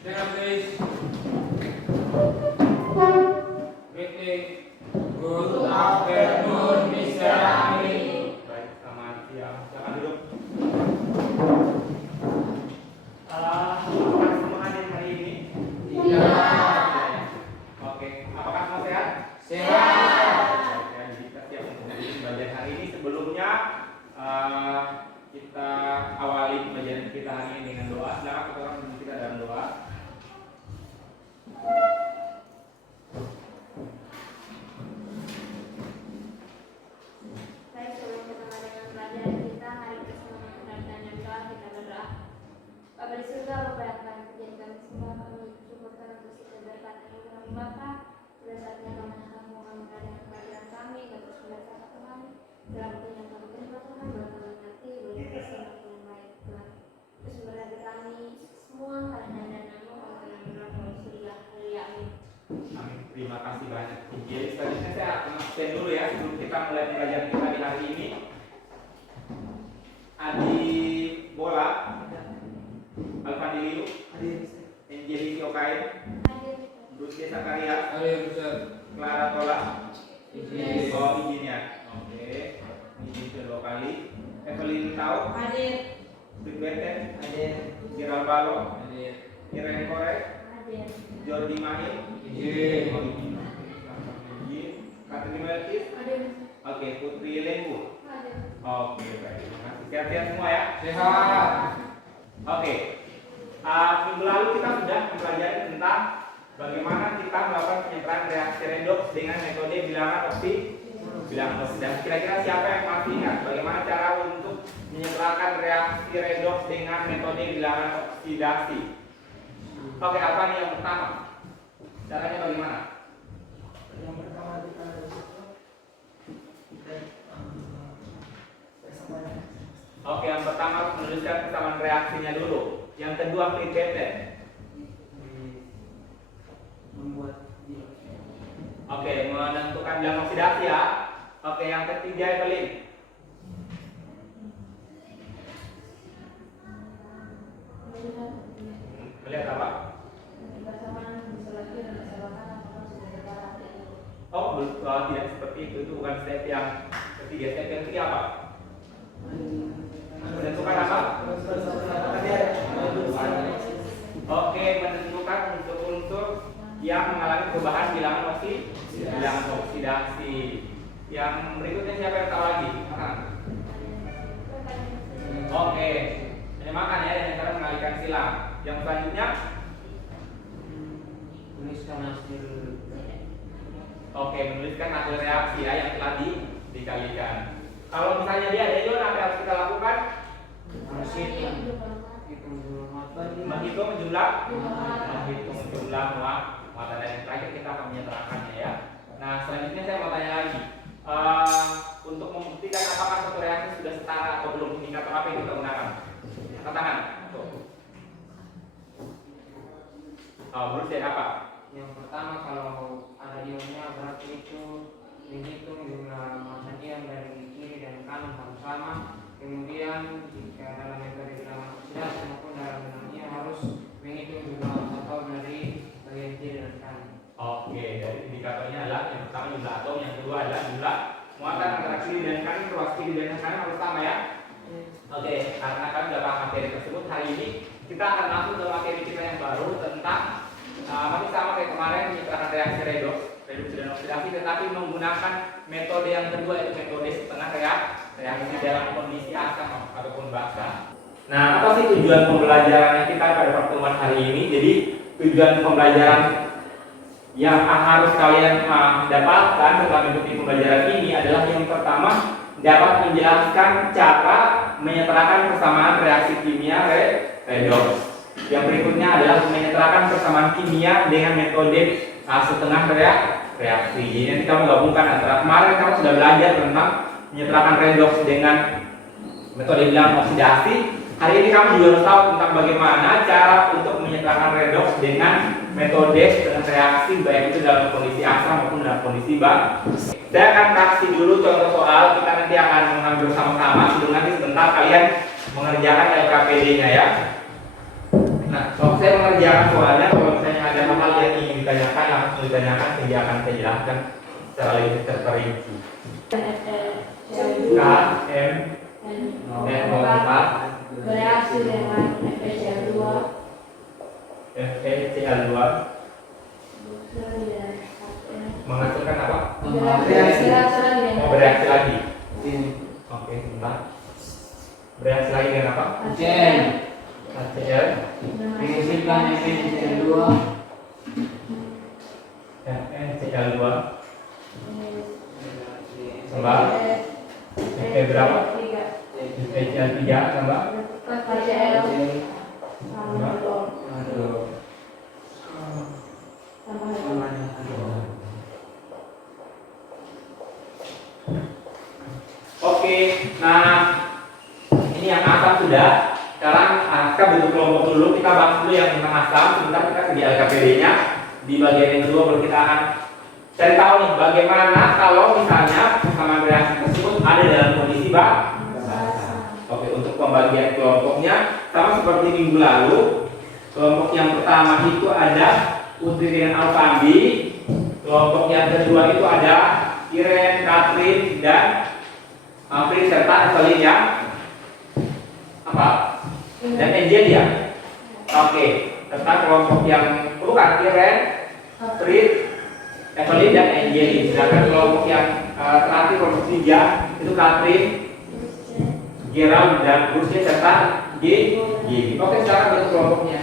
Dengan please. Meeting. Good afternoon, Mr. Ami. Baik, selamat siang. Silakan duduk. Apakah semua hadir hari ini? Iya. Oke, apakah semua sehat? Sehat. Baik, ya, jadi kita siap untuk melanjutkan pembelajaran hari ini. Sebelumnya kita awali pembelajaran kita hari ini dengan doa. Silakan kita orang kita dalam doa. Baik, sebelum kita mulai dengan pelajaran kita, mari kita semua mendengarkan dan doa kita berdoa. Bapa di surga, Bapa yang akan menjadi kami semua, kami syukurkan untuk segala berkat yang kami Bapa. Sudah saatnya kami akan mengadakan pelajaran kami dan terus belajar kami. Dalam waktu yang kami terima Tuhan, boleh kami mengerti, boleh bersama dengan baik Tuhan. Terus berkati kami semua karena dan nama Allah yang berdoa surga. Amin. Amin. Terima kasih banyak. Jadi selanjutnya saya akan absen dulu ya sebelum kita mulai pembelajaran kita di hari ini. Adi Bola, Alfandiliu, Angeli Siokain, Bruce Sakaria, Hadir, Ustaz. Clara Tola, Izin. oh izin ya. Oke, izin kedua kali. Evelyn Tau, Hadir. Beten, Hadir. Gerald Balo, Hadir. Irene Korek, Hadir. Jordi Mahir, Izin. oh izin. Izin. Katrin Melkis, Hadir. oke, Putri Lenggu. Hadir. Oke, baik. Terima kasih. Sehat-sehat semua ya. Sehat. Oke. Minggu lalu kita sudah mempelajari tentang bagaimana kita melakukan penyetaraan reaksi redoks dengan metode bilangan oksidasi. Kira-kira siapa yang masih ingat bagaimana cara untuk menyetarakan reaksi redoks dengan metode bilangan oksidasi? Oke, apa nih yang pertama? Caranya bagaimana? Yang pertama kita harus Oke, yang pertama harus menuliskan kesamaan reaksinya dulu. Yang kedua, Beten. membuat Oke, menentukan bilangan oksidasi ya. Oke, yang ketiga, Evelyn. Melihat apa? Oh, tidak seperti itu bukan step yang ketiga. Step yang ketiga apa? Menentukan apa? Oke, menentukan unsur-unsur yang mengalami perubahan bilangan oksidasi. Yang berikutnya siapa yang tahu lagi? Oke, menyematkan ya dengan cara mengalihkan silang. Yang selanjutnya, tuliskan hasil oke, menuliskan hasil reaksi ya yang telah dikalikan. Kalau misalnya dia ada ion, apa yang harus kita lakukan? Menghitung jumlah muatan dan yang terakhir kita akan menyetarakannya ya. Nah, selanjutnya saya mau tanya lagi. Untuk membuktikan apakah suatu reaksi sudah setara atau belum, indikator apa yang kita gunakan? Angkat tangan. Tuh. Bruce, apa? yang pertama kalau ada ionnya berarti itu dihitung jumlah muatan ion dari kiri dan kanan harus sama. Kemudian jika dalam metode bilangan oksidasi maupun dalam bilangan ion harus menghitung jumlah atom dari bagian kiri dan kanan. Oke, dari indikatornya adalah yang pertama jumlah atom, yang kedua adalah jumlah muatan antara kiri dan kanan, ruas kiri dan kanan harus sama ya. Oke, karena kalian sudah paham materi tersebut, hari ini kita akan langsung ke materi kita yang baru tentang masih sama kayak kemarin menyetarakan reaksi reduksi dan oksidasi, tetapi menggunakan metode yang kedua yaitu metode setengah reaksi dalam kondisi asam ataupun basa. Nah, apa sih tujuan pembelajaran kita pada pertemuan hari ini? Jadi tujuan pembelajaran yang harus kalian dapatkan setelah mengikuti pembelajaran ini adalah yang pertama dapat menjelaskan cara menyetarakan persamaan reaksi kimia redoks. Yang berikutnya adalah menyetarakan persamaan kimia dengan metode setengah reaksi. Jadi nanti kamu gabungkan antara kemarin kamu sudah belajar tentang menyetarakan redoks dengan metode bilangan oksidasi. Hari ini kamu juga harus tahu tentang bagaimana cara untuk menyetarakan redoks dengan metode setengah reaksi, baik itu dalam kondisi asam maupun dalam kondisi basa. Saya akan kasih dulu contoh soal, kita nanti akan mengambil bersama-sama sebelum nanti sebentar kalian mengerjakan LKPD-nya ya. Nah, kalau saya mengerjakan soalnya, kalau misalnya ada hal-hal yang ingin ditanyakan, langsung ditanyakan, sehingga akan saya jelaskan secara lebih terperinci. K, M, N04, bereaksi dengan FeCl2 FeCl2 menghasilkan apa? Bereaksi lagi. Oke, sebentar. Bereaksi lagi dengan apa? HCl menghasilkan FeCl2 FeCl2 tambah Fe berapa? FeCl3 tambah HCl Oke, nah ini yang asam sudah. Sekarang kita bentuk kelompok dulu. Kita bahas dulu yang tentang asam. Sebentar kita ke LKPD-nya. Di bagian yang kedua baru kita akan cari tahu nih bagaimana kalau misalnya persamaan reaksi tersebut ada dalam kondisi basah. Oke, untuk pembagian kelompoknya sama seperti minggu lalu. Kelompok yang pertama itu ada utriren alkambi. Kelompok yang kedua itu ada iren, katrin, dan amfrin serta etilin yang apa? Dan enjen ya. Oke, tentang kelompok yang bukan iren, katrin, etilin dan enjen. Sedangkan kelompok yang terakhir kelompok 3 itu katrin, geral dan brusnya serta G. Oke, sekarang bentuk kelompoknya.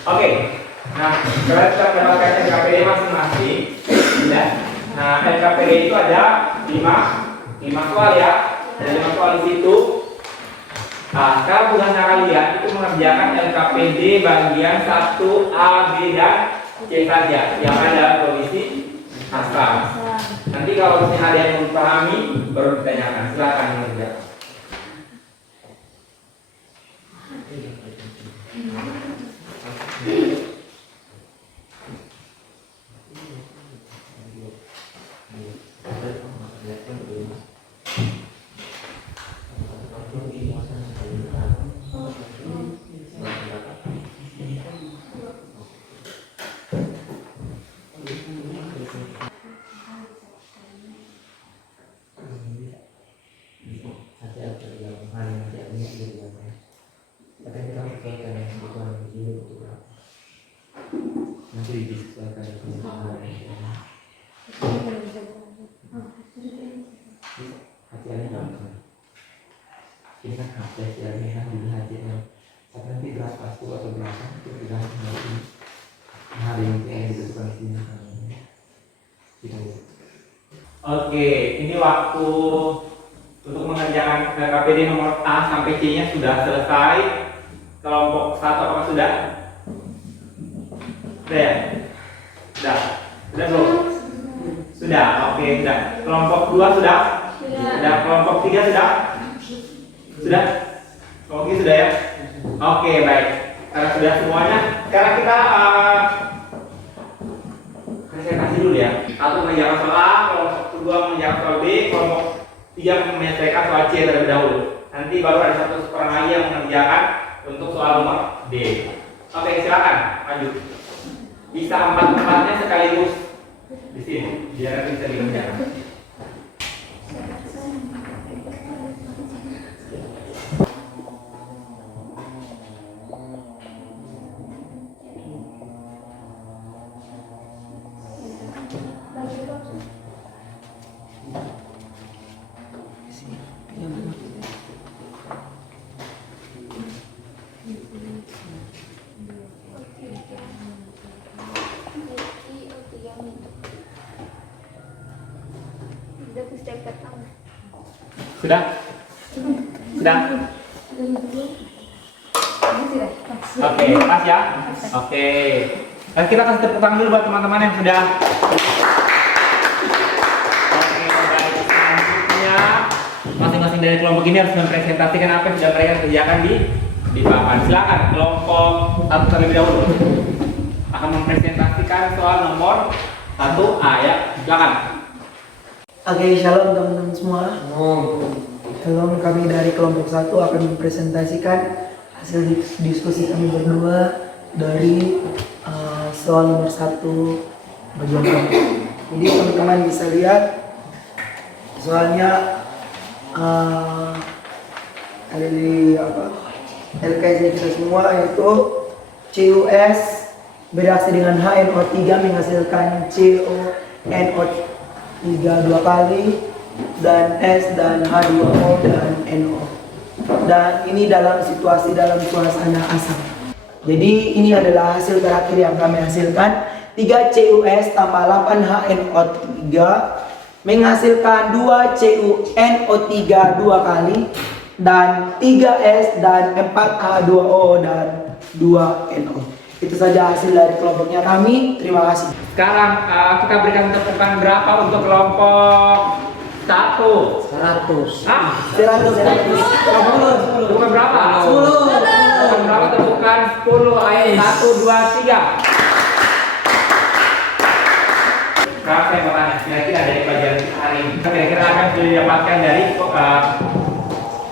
Oke, nah sekarang kita mendapatkan LKPD masing-masing. Ya. Nah, LKPD itu ada 5 soal ya. Ada 5 soal di situ. Nah, sekarang tugasnya kalian itu mengerjakan LKPD bagian 1, A, B, dan C saja yang ada dalam kondisi asam. Nanti kalau misalnya ada yang belum pahami baru ditanyakan. Silakan mengerjakan. Ini kan HCl ini kan di HCl. Tapi nanti berapa atau berapa itu tergantung dari hari yang ditentukan di sini. Oke, ini waktu untuk mengerjakan LKPD nomor A sampai C-nya sudah selesai. Kelompok 1 apakah sudah? Sudah ya? Sudah. Sudah belum? Sudah. Oke, sudah. Kelompok 2 sudah? Sudah. Kelompok 3 sudah? Sudah? Oke, sudah ya? Oke, baik. Karena sudah semuanya, sekarang kita presentasi dulu ya. Satu mengerjakan soal A, kelompok 2 mengerjakan soal B, kelompok 3 menyelesaikan soal C terlebih dahulu. Nanti baru ada satu orang lagi yang mengerjakan untuk soal nomor D. Oke, silakan lanjut. Bisa 4-4-nya sekaligus di sini, biar nanti bisa dikerjakan. Sudah? Sudah? Oke, pas ya? Oke. Dan kita kasih tepuk tangan dulu buat teman-teman yang sudah. Oke, baik. Selanjutnya masing-masing dari kelompok ini harus mempresentasikan apa yang sudah mereka kerjakan di papan. Silakan kelompok 1 terlebih dahulu akan mempresentasikan soal nomor 1A ya. Silakan. 1. Oke, shalom teman-teman semua. Shalom, kami dari kelompok 1 akan mempresentasikan hasil diskusi kami berdua dari soal nomor 1 bagian kelompok. Jadi teman-teman bisa lihat soalnya ada di LKS kita semua, yaitu CuS bereaksi dengan HNO3 menghasilkan CONO3 dua kali, dan S dan H2O dan NO. Dan ini dalam situasi dalam suasana asam. Jadi ini adalah hasil terakhir yang kami hasilkan. 3 CuS tambah 8 HNO3 menghasilkan 2 CuNO3 dua kali, dan 3S dan 4H2O dan 2NO. Itu saja hasil dari kelompoknya kami. Terima kasih. Sekarang kita berikan tepukan berapa untuk kelompok 1? 100. Hah? 100. Tepukan berapa? 10. Tepukan berapa? Tepukan 10. Ayo 1, 2, 3. Sekarang saya mau tanya, kira-kira dari pelajaran kita hari ini, kira-kira akan didapatkan dari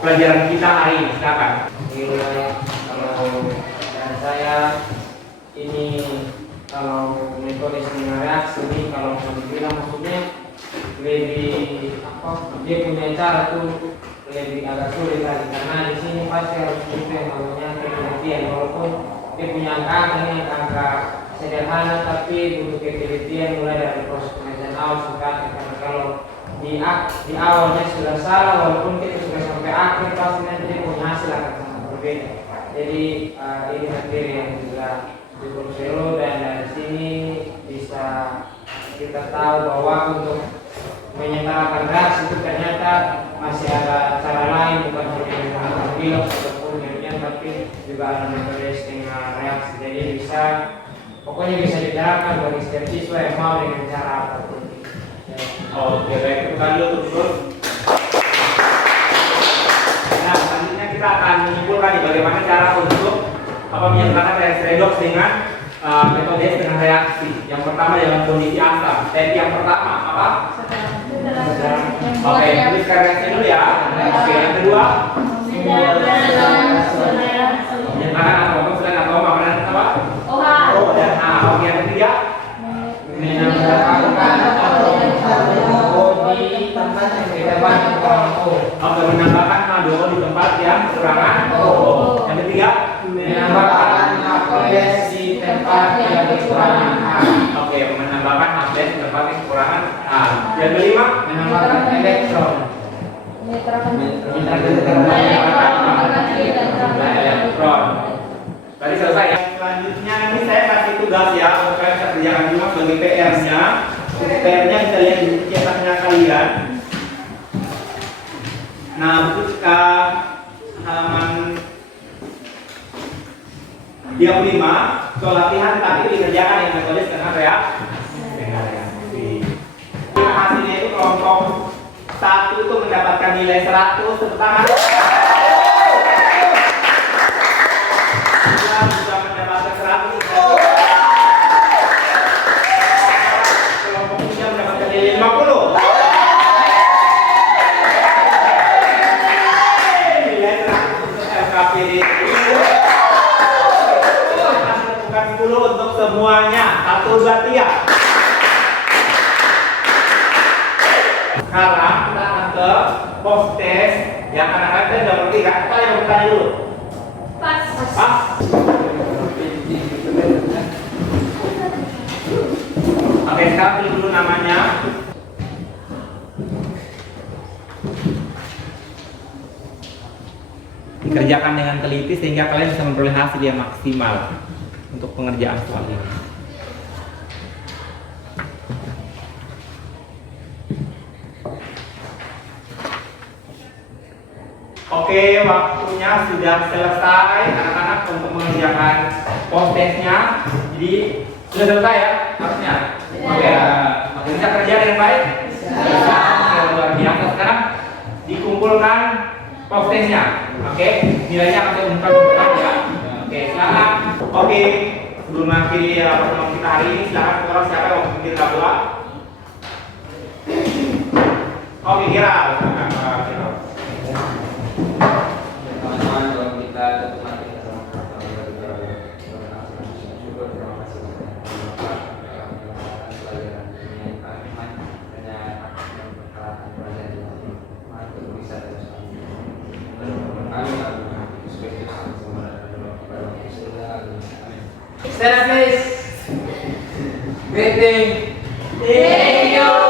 pelajaran kita hari ini. Silakan. Kalau dan saya ini, kalau metode seminar reaksi ini, kalau mau dibilang maksudnya lebih dia punya cara tuh lebih agak sulit lagi, karena di sini pasti harus butuh yang namanya penelitian. Walaupun dia punya angka sederhana, tapi butuh penelitian mulai dari proses penelitian awal sampai akhir. Karena kalau di awalnya sudah salah, walaupun kita sudah sampai akhir, pasti nanti dia punya hasil akan sangat berbeda. Jadi ini materi yang juga cukup seru, dan dari sini bisa kita tahu bahwa untuk menyetarakan reaksi itu ternyata masih ada cara lain, bukan hanya menggunakan bilos ataupun jadinya, tapi juga ada metode setengah reaksi. Jadi pokoknya bisa diterapkan bagi setiap siswa yang mau dengan cara apapun. Oke, baik, terima kasih untuk Nah, selanjutnya kita akan menyimpulkan bagaimana cara untuk menyempurnakan reaksi redox dengan metode setengah reaksi. Yang pertama dengan kondisi asam. Jadi yang pertama apa? Oke, tuliskan reaksi dulu ya. Oke, yang kedua menyempurnakan atom dan atom makanan apa? O dan A. Oke, yang ketiga menambahkan H2O di tempat yang kekurangan O. Yang ketiga Menambahkan H+ di tempat yang kekurangan H. Oke, menambahkan H+ di tempat yang kekurangan H. Yang kelima Menambahkan elektron. elektron. Tadi selesai ya. Selanjutnya ini saya kasih tugas ya, untuk kalian bisa kerjakan di rumah sebagai PR-nya. PR-nya bisa lihat di cetaknya kalian. Nah, buka halaman 35, soal latihan tapi dikerjakan yang metode setengah reaksi. Hasilnya itu kelompok 1 itu mendapatkan nilai 100, tepuk tangan. Bisa mendapatkan 100. Kelompok 3 mendapatkan nilai 50. Nilai 100 untuk LKPD. Bukan 10 untuk semuanya. 1, 2, 3. Sekarang kita akan ke post test. Yang anak-anak kita sudah ngerti kan? Kita yang bertanya dulu. Pas. Oke, sekarang pilih dulu namanya. Dikerjakan dengan teliti sehingga kalian bisa memperoleh hasil yang maksimal untuk pengerjaan soal ini. Oke, waktunya sudah selesai anak-anak untuk mengerjakan post testnya. Jadi sudah selesai ya harusnya. Oke, bisa kerja dengan baik. Oke, luar biasa. Sekarang dikumpulkan post testnya. Oke, nilainya akan saya umumkan ya. Oke, silakan. Oke, sebelum akhiri pertemuan kita hari ini, silakan orang siapa yang mau bikin tabel. viral. Teman-teman, kalau kita teman kita sama syukur, terima kasih Bapak pelajaran ini kami hanya peralatan pelajaran untuk bisa terus kami Stand up please. Greeting. Thank you.